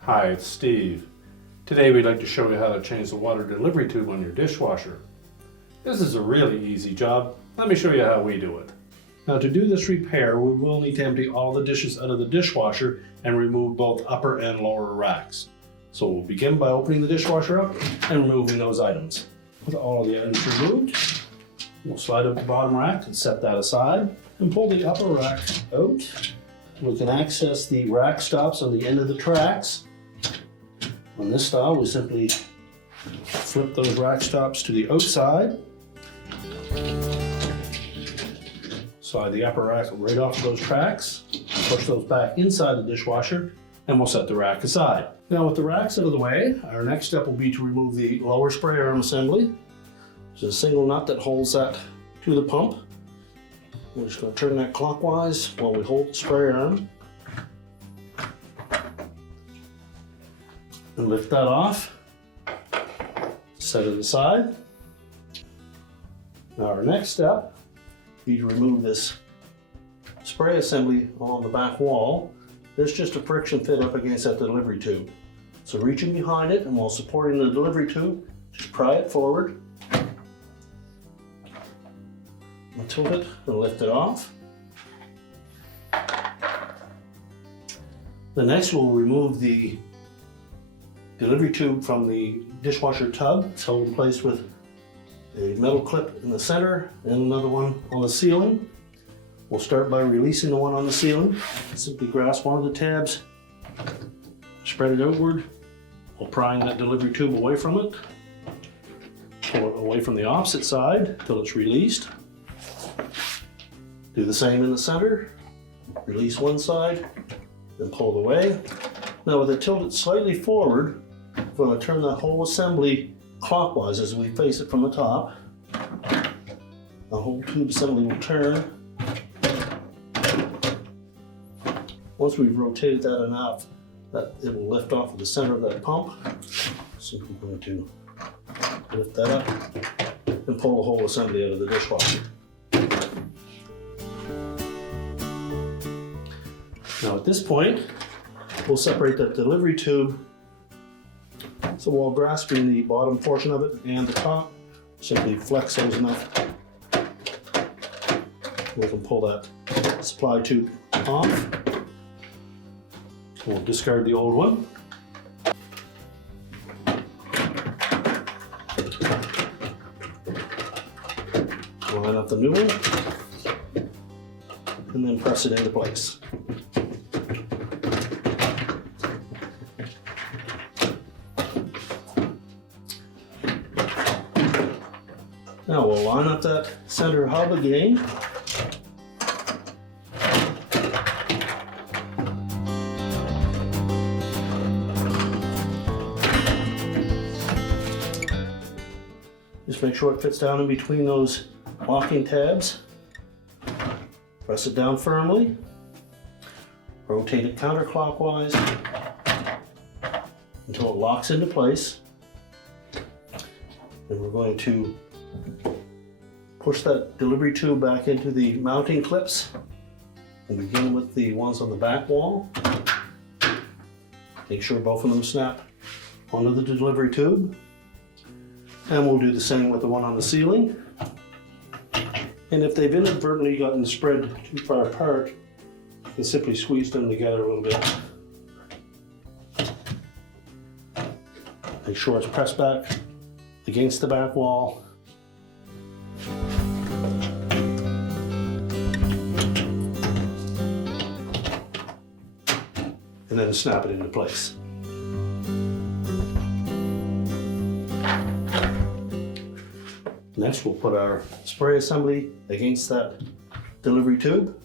Hi, it's Steve. Today we'd like to show you how to change the water delivery tube on your dishwasher. This is a really easy job. Let me show you how we do it. Now, to do this repair, we will need to empty all the dishes out of the dishwasher and remove both upper and lower racks. So we'll begin by opening the dishwasher up and removing those items. With all of the items removed, we'll slide up the bottom rack and set that aside and pull the upper rack out. We can access the rack stops on the end of the tracks. On this style, we simply flip those rack stops to the outside. Slide the upper rack right off those tracks, push those back inside the dishwasher, and we'll set the rack aside. Now, with the racks out of the way, our next step will be to remove the lower spray arm assembly. There's a single nut that holds that to the pump. We're just going to turn that clockwise while we hold the spray arm. And lift that off, set it aside. Now our next step will be to remove this spray assembly along the back wall. There's just a friction fit up against that delivery tube. So reaching behind it and while supporting the delivery tube, just pry it forward. And tilt it and lift it off. The next we'll remove the delivery tube from the dishwasher tub. It's held in place with a metal clip in the center and another one on the ceiling. We'll start by releasing the one on the ceiling. Simply grasp one of the tabs, spread it outward, while prying that delivery tube away from it. Pull it away from the opposite side until it's released. Do the same in the center. Release one side, then pull it away. Now with it tilted slightly forward, we're going to turn that whole assembly clockwise as we face it from the top. The whole tube assembly will turn. Once we've rotated that enough that it will lift off of the center of that pump, simply going to lift that up and pull the whole assembly out of the dishwasher. Now at this point, we'll separate that delivery tube. So while grasping the bottom portion of it and the top, simply flex those enough. We can pull that supply tube off. We'll discard the old one. Line up the new one and then press it into place. Now we'll line up that center hub again. Just make sure it fits down in between those locking tabs. Press it down firmly. Rotate it counterclockwise until it locks into place. Then we're going to push that delivery tube back into the mounting clips. We'll begin with the ones on the back wall. Make sure both of them snap onto the delivery tube. And we'll do the same with the one on the ceiling. And if they've inadvertently gotten spread too far apart, you can simply squeeze them together a little bit. Make sure it's pressed back against the back wall. And then snap it into place. Next, we'll put our spray assembly against that delivery tube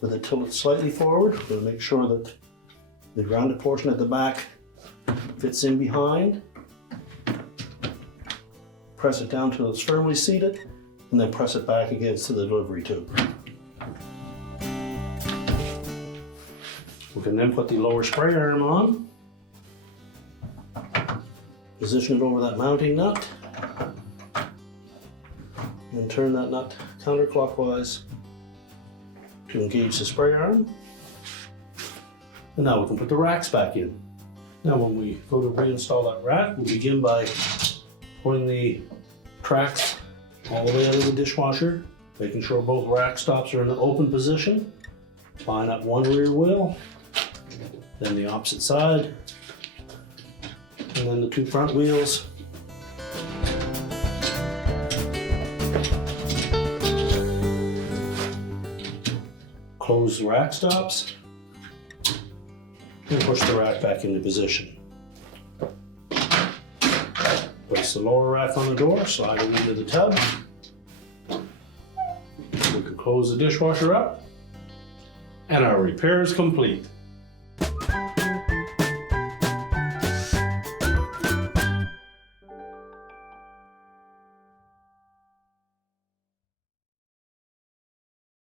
with it tilted slightly forward. We'll make sure that the rounded portion at the back fits in behind. Press it down till it's firmly seated, and then press it back against the delivery tube. We can then put the lower spray arm on, position it over that mounting nut, and turn that nut counterclockwise to engage the spray arm. And now we can put the racks back in. Now when we go to reinstall that rack, we'll begin by pulling the tracks all the way out of the dishwasher, making sure both rack stops are in an open position. Line up one rear wheel, then the opposite side, and then the two front wheels. Close the rack stops and push the rack back into position. Place the lower rack on the door, slide it into the tub. We can close the dishwasher up, and our repair is complete.